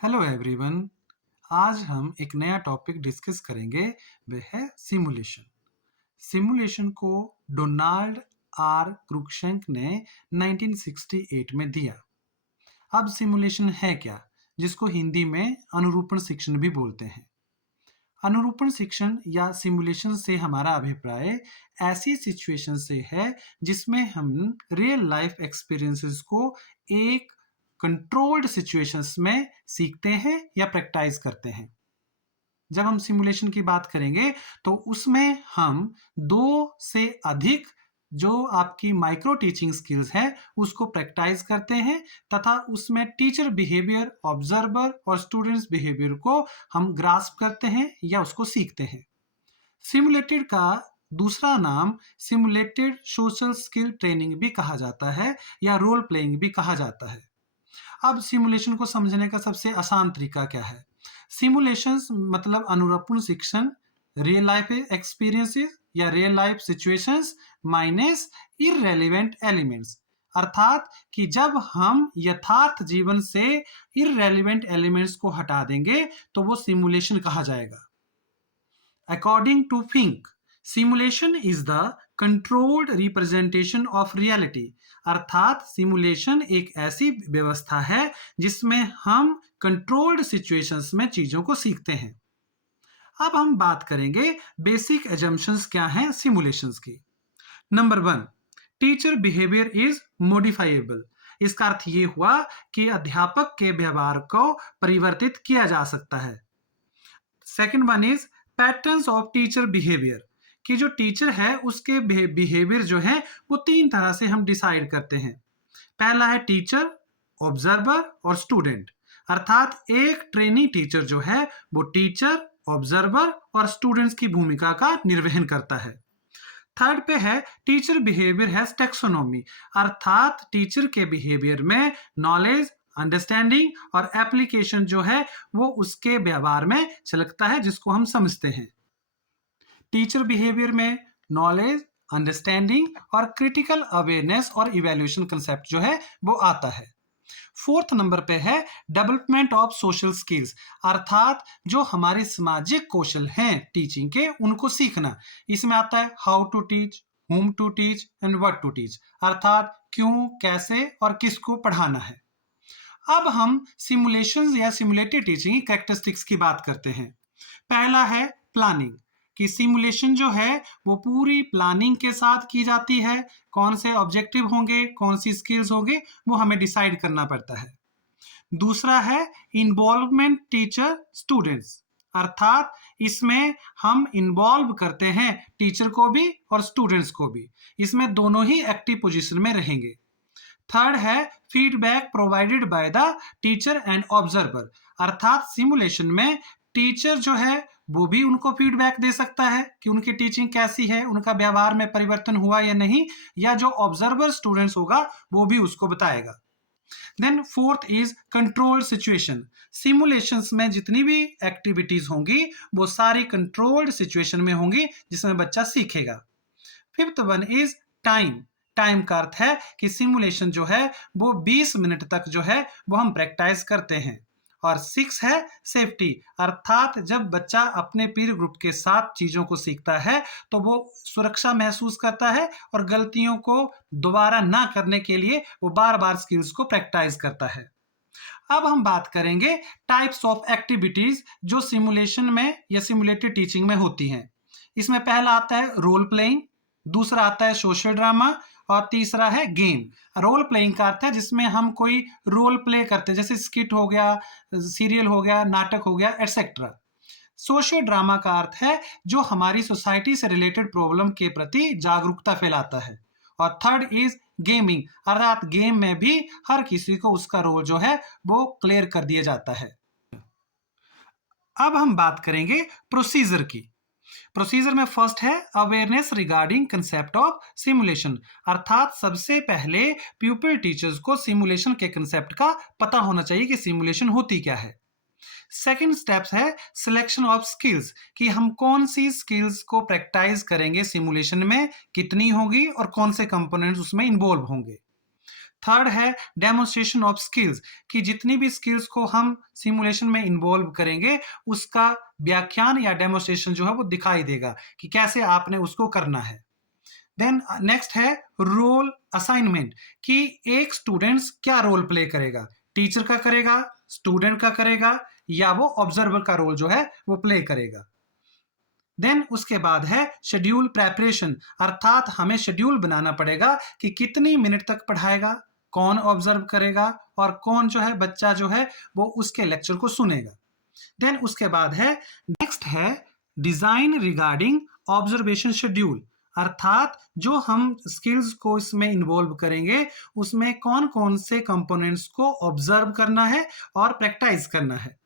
Hello everyone. आज हम एक नया टॉपिक डिस्कस करेंगे। वह है सिमुलेशन। सिमुलेशन को डोनाल्ड आर क्रुकशंक ने 1968 में दिया। अब सिमुलेशन है क्या, जिसको हिंदी में अनुरूपण शिक्षण भी बोलते हैं। अनुरूपण शिक्षण या सिमुलेशन से हमारा अभिप्राय ऐसी सिचुएशन से है जिसमें हम रियल लाइफ एक्सपीरियंसेस को एक कंट्रोल्ड सिचुएशंस में सीखते हैं या प्रैक्टिस करते हैं। जब हम सिमुलेशन की बात करेंगे तो उसमें हम दो से अधिक जो आपकी माइक्रो टीचिंग स्किल्स है उसको प्रैक्टिस करते हैं तथा उसमें टीचर बिहेवियर, ऑब्जर्वर और स्टूडेंट्स बिहेवियर को हम ग्रास्प करते हैं या उसको सीखते हैं। सिमुलेटेड का दूसरा नाम सिमुलेटेड सोशल स्किल ट्रेनिंग भी कहा जाता है या रोल प्लेइंग भी कहा जाता है। अब सिमुलेशन को समझने का सबसे आसान तरीका क्या है? सिमुलेशंस मतलब अनुरूपण शिक्षण, रियल लाइफ एक्सपीरियंसेस या real life situations minus irrelevant elements. अर्थात कि जब हम यथार्थ जीवन से इररेलेवेंट एलिमेंट्स को हटा देंगे तो वो सिमुलेशन कहा जाएगा। According to Fink, simulation is the controlled representation of reality। अर्थात सिमुलेशन एक ऐसी व्यवस्था है जिसमें हम कंट्रोल्ड सिचुएशंस में चीजों को सीखते हैं। अब हम बात करेंगे बेसिक एजम्पशंस क्या हैं सिमुलेशंस की। Number 1, teacher behaviour is modifiable. इसका अर्थ ये हुआ कि अध्यापक के व्यवहार को परिवर्तित किया जा सकता है। Second one is patterns of teacher behaviour, कि जो टीचर है उसके बिहेवियर जो है वो तीन तरह से हम डिसाइड करते हैं। पहला है टीचर, ऑब्जर्वर और स्टूडेंट। अर्थात एक ट्रेनी टीचर जो है वो टीचर, ऑब्जर्वर और स्टूडेंट्स की भूमिका का निर्वहन करता है। थर्ड पे है टीचर बिहेवियर हैज टेक्सोनॉमी। अर्थात टीचर के बिहेवियर में नॉलेज, अंडरस्टैंडिंग और एप्लीकेशन जो है वो उसके व्यवहार में झलकता है, जिसको हम समझते हैं। टीचर बिहेवियर में नॉलेज, अंडरस्टैंडिंग और क्रिटिकल अवेयरनेस और इवैल्यूएशन कंसेप्ट जो है वो आता है। फोर्थ नंबर पे है डेवलपमेंट ऑफ सोशल स्किल्स। अर्थात जो हमारे सामाजिक कौशल हैं टीचिंग के, उनको सीखना। इसमें आता है how to teach, whom to teach and what to teach. अर्थात क्यों, कैसे और किसको पढ़ाना है। अब हम सिमुलेशन या सिमुलेटेड टीचिंग की कैरेक्टरिस्टिक्स की बात करते हैं। पहला है प्लानिंग, कि सिमुलेशन जो है वो पूरी प्लानिंग के साथ की जाती है। कौन से ऑब्जेक्टिव होंगे, कौन सी स्किल्स होंगे, वो हमें डिसाइड करना पड़ता है। दूसरा है इन्वॉल्वमेंट टीचर स्टूडेंट्स। अर्थात इसमें हम इन्वॉल्व करते हैं टीचर को भी और स्टूडेंट्स को भी। इसमें दोनों ही एक्टिव पोजीशन में रहेंगे। थर्ड है feedback provided by the teacher and observer. अर्थात सिमुलेशन में टीचर जो है वो भी उनको फीडबैक दे सकता है कि उनकी टीचिंग कैसी है, उनका व्यवहार में परिवर्तन हुआ या नहीं, या जो ऑब्जर्वर स्टूडेंट्स होगा वो भी उसको बताएगा। Then fourth is controlled situation. Simulations में जितनी भी एक्टिविटीज होंगी वो सारी कंट्रोल्ड सिचुएशन में होंगी जिसमें बच्चा सीखेगा। Fifth one is time. Time का अर्थ है कि सिमुलेशन जो है वो 20 मिनट तक जो है वो हम प्रैक्टिस करते हैं। और 6 है सेफ्टी। अर्थात जब बच्चा अपने पीर ग्रुप के साथ चीजों को सीखता है तो वो सुरक्षा महसूस करता है और गलतियों को दोबारा ना करने के लिए वो बार बार स्किल्स को प्रैक्टिस करता है। अब हम बात करेंगे टाइप्स ऑफ एक्टिविटीज जो सिमुलेशन में या सिमुलेटेड टीचिंग में होती हैं। इसमें पहला आता है रोल प्लेइंग, दूसरा आता है सोशल ड्रामा और तीसरा है गेम। रोल प्लेइंग का अर्थ है जिसमें हम कोई रोल प्ले करते हैं, जैसे स्किट हो गया, सीरियल हो गया, नाटक हो गया, एटसेट्रा। सोशल ड्रामा का अर्थ है जो हमारी सोसाइटी से रिलेटेड प्रॉब्लम के प्रति जागरूकता फैलाता है। और थर्ड इज गेमिंग, अर्थात गेम में भी हर किसी को उसका रोल जो है वो क्लियर कर दिया जाता है। अब हम बात करेंगे प्रोसीजर की। प्रोसीजर में फर्स्ट है awareness regarding concept of simulation. अर्थात सबसे पहले प्यूपिल टीचर्स को सिमुलेशन के कंसेप्ट का पता होना चाहिए कि सिमुलेशन होती क्या है। सेकंड स्टेप्स है सिलेक्शन ऑफ स्किल्स, कि हम कौन सी स्किल्स को प्रैक्टिस करेंगे सिमुलेशन में, कितनी होगी और कौन से कंपोनेंट्स उसमें इन्वॉल्व होंगे। थर्ड है डेमोन्स्ट्रेशन ऑफ स्किल्स, कि जितनी भी स्किल्स को हम सिमुलेशन में इन्वॉल्व करेंगे उसका व्याख्यान या डेमोन्स्ट्रेशन जो है वो दिखाई देगा कि कैसे आपने उसको करना है। देन नेक्स्ट है रोल असाइनमेंट, कि एक स्टूडेंट्स क्या रोल प्ले करेगा, टीचर का करेगा, स्टूडेंट का करेगा, या वो ऑब्जर्वर का रोल जो है वो प्ले करेगा। देन उसके बाद है शेड्यूल प्रेपरेशन, अर्थात हमें शेड्यूल बनाना पड़ेगा कि कितनी मिनट तक पढ़ाएगा, कौन ऑब्जर्व करेगा और कौन जो है बच्चा जो है वो उसके लेक्चर को सुनेगा। देन उसके बाद है नेक्स्ट है डिजाइन रिगार्डिंग ऑब्जर्वेशन शेड्यूल, अर्थात जो हम स्किल्स को इसमें इन्वॉल्व करेंगे उसमें कौन कौन से कंपोनेंट्स को ऑब्जर्व करना है और प्रैक्टिस करना है।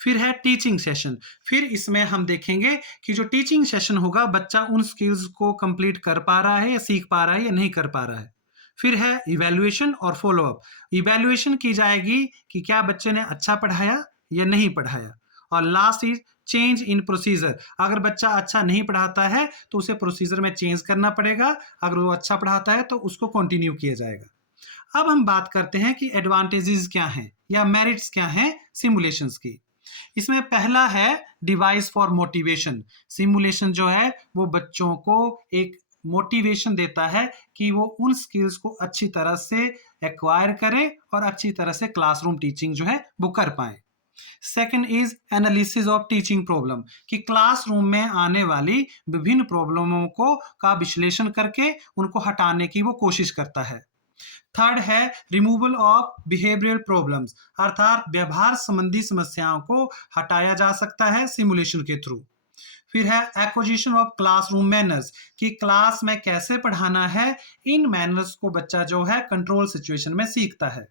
फिर है टीचिंग सेशन, फिर इसमें हम देखेंगे कि जो टीचिंग सेशन होगा बच्चा उन स्किल्स को कंप्लीट कर पा रहा है या सीख पा रहा है या नहीं कर पा रहा है। फिर है इवैल्यूएशन और फॉलोअप, इवैल्यूएशन की जाएगी कि क्या बच्चे ने अच्छा पढ़ाया या नहीं पढ़ाया। और last is change in procedure, अगर बच्चा अच्छा नहीं पढ़ाता है तो उसे प्रोसीजर में चेंज करना पड़ेगा, अगर वो अच्छा पढ़ाता है तो उसको कंटिन्यू किया जाएगा। अब हम बात करते हैं कि एडवांटेजेस क्या हैं या मेरिट्स क्या हैं सिमुलेशंस की। इसमें पहला है डिवाइस फॉर मोटिवेशन, सिमुलेशन जो है वो बच्चों को एक मोटिवेशन देता है कि वो उन स्किल्स को अच्छी तरह से एक्वायर करें और अच्छी तरह से क्लासरूम टीचिंग जो है वो कर पाए। Second is analysis of teaching problem, कि क्लासरूम में आने वाली विभिन्न प्रॉब्लमों को का विश्लेषण करके उनको हटाने की वो कोशिश करता है। थर्ड है रिमूवल ऑफ बिहेवियरल प्रॉब्लम्स, अर्थात व्यवहार संबंधी समस्याओं को हटाया जा सकता है सिमुलेशन के थ्रू। फिर है एक्विजिशन ऑफ क्लासरूम मैनर्स, कि क्लास में कैसे पढ़ाना है, इन मैनर्स को बच्चा जो है कंट्रोल सिचुएशन में सीखता है।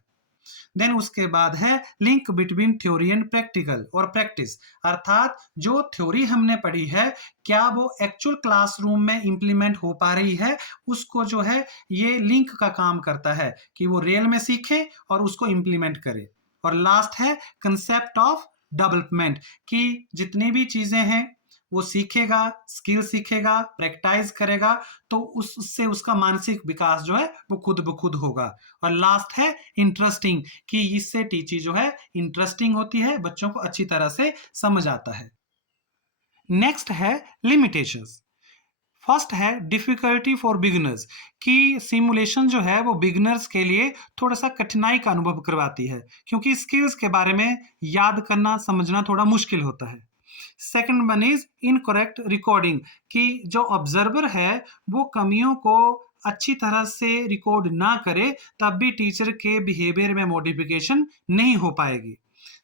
देन उसके बाद है link between theory and practical और प्रैक्टिस, अर्थात जो थ्योरी हमने पढ़ी है क्या वो एक्चुअल क्लासरूम में इंप्लीमेंट हो पा रही है, उसको जो है ये लिंक का काम करता है कि वो रियल में सीखे और उसको इंप्लीमेंट करे। और लास्ट है कंसेप्ट ऑफ डेवलपमेंट, कि जितनी भी चीजें हैं वो सीखेगा, स्किल सीखेगा, प्रैक्टिस करेगा तो उससे उसका मानसिक विकास जो है वो खुद ब खुद होगा। और लास्ट है इंटरेस्टिंग, कि इससे टीचिंग जो है इंटरेस्टिंग होती है, बच्चों को अच्छी तरह से समझ आता है। नेक्स्ट है लिमिटेशंस। फर्स्ट है डिफिकल्टी फॉर बिगिनर्स, कि सिमुलेशन जो है वो बिगिनर्स के लिए थोड़ा सा कठिनाई का अनुभव करवाती है क्योंकि स्किल्स के बारे में याद करना समझना थोड़ा मुश्किल होता है। Second one is incorrect recording, कि जो ऑब्जर्वर है वो कमियों को अच्छी तरह से रिकॉर्ड ना करे तब भी टीचर के बिहेवियर में मॉडिफिकेशन नहीं हो पाएगी।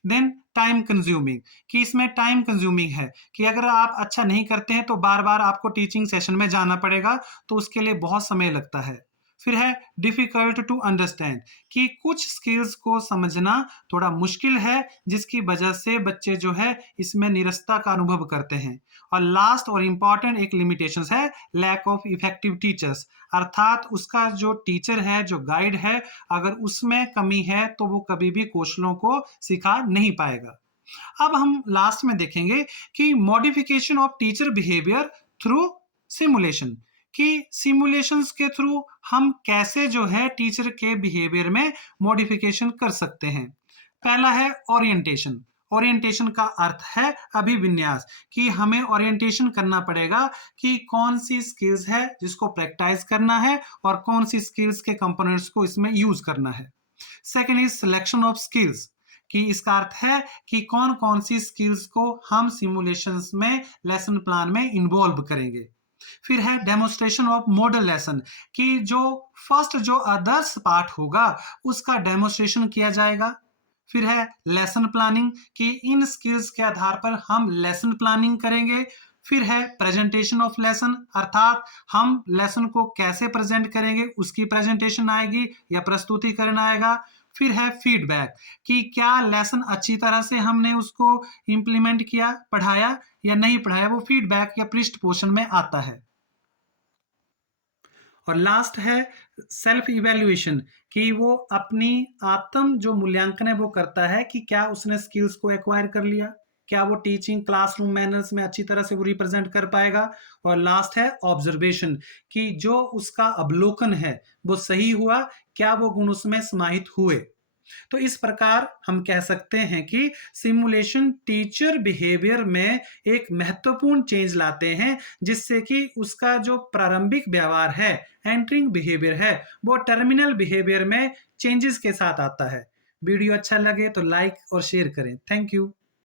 देन टाइम कंज्यूमिंग, कि इसमें टाइम कंज्यूमिंग है कि अगर आप अच्छा नहीं करते हैं तो बार बार आपको टीचिंग सेशन में जाना पड़ेगा तो उसके लिए बहुत समय लगता है। फिर है डिफिकल्ट टू अंडरस्टैंड, कि कुछ स्किल्स को समझना थोड़ा मुश्किल है जिसकी वजह से बच्चे जो है इसमें निरस्ता का अनुभव करते हैं। और लास्ट और इम्पॉर्टेंट एक लिमिटेशंस है लैक ऑफ इफेक्टिव टीचर्स, अर्थात उसका जो टीचर है, जो गाइड है, अगर उसमें कमी है तो वो कभी भी कौशलों को सिखा नहीं पाएगा। अब हम लास्ट में देखेंगे कि modification of teacher behaviour through simulation, कि सिमुलेशंस के थ्रू हम कैसे जो है टीचर के बिहेवियर में मॉडिफिकेशन कर सकते हैं। पहला है ओरिएंटेशन, ओरिएंटेशन का अर्थ है अभिविन्यास, कि हमें ओरिएंटेशन करना पड़ेगा कि कौन सी स्किल्स है जिसको प्रैक्टिस करना है और कौन सी स्किल्स के कंपोनेंट्स को इसमें यूज करना है। Second is selection of skills, कि इसका अर्थ है कि कौन कौन सी स्किल्स को हम सिमुलेशंस में लेसन प्लान में इन्वॉल्व करेंगे। फिर है डेमोन्स्ट्रेशन ऑफ मॉडल लेसन, कि जो फर्स्ट जो आदर्श पाठ होगा उसका डेमोन्स्ट्रेशन किया जाएगा। फिर है लेसन प्लानिंग, कि इन स्किल्स के आधार पर हम लेसन प्लानिंग करेंगे। फिर है प्रेजेंटेशन ऑफ लेसन, अर्थात हम लेसन को कैसे प्रेजेंट करेंगे उसकी प्रेजेंटेशन आएगी या प्रस्तुतिकरण आएगा। फिर है फीडबैक, कि क्या लेसन अच्छी तरह से हमने उसको इंप्लीमेंट किया, पढ़ाया या नहीं पढ़ाया, वो फीडबैक या पृष्ठ पोषण में आता है। और लास्ट है सेल्फ इवेल्युएशन, कि वो अपनी आत्म जो मूल्यांकन है वो करता है कि क्या उसने स्किल्स को एक्वायर कर लिया। क्या वो टीचिंग क्लासरूम मैनर्स में अच्छी तरह से वो रिप्रेजेंट कर पाएगा। और लास्ट है ऑब्जर्वेशन, कि जो उसका अवलोकन है वो सही हुआ, क्या वो गुण उसमें समाहित हुए। तो इस प्रकार हम कह सकते हैं कि सिमुलेशन टीचर बिहेवियर में एक महत्वपूर्ण चेंज लाते हैं, जिससे कि उसका जो प्रारंभिक व्यवहार है, एंटरिंग बिहेवियर है, वो टर्मिनल बिहेवियर में चेंजेस के साथ आता है। वीडियो अच्छा लगे तो लाइक और शेयर करें। Thank you.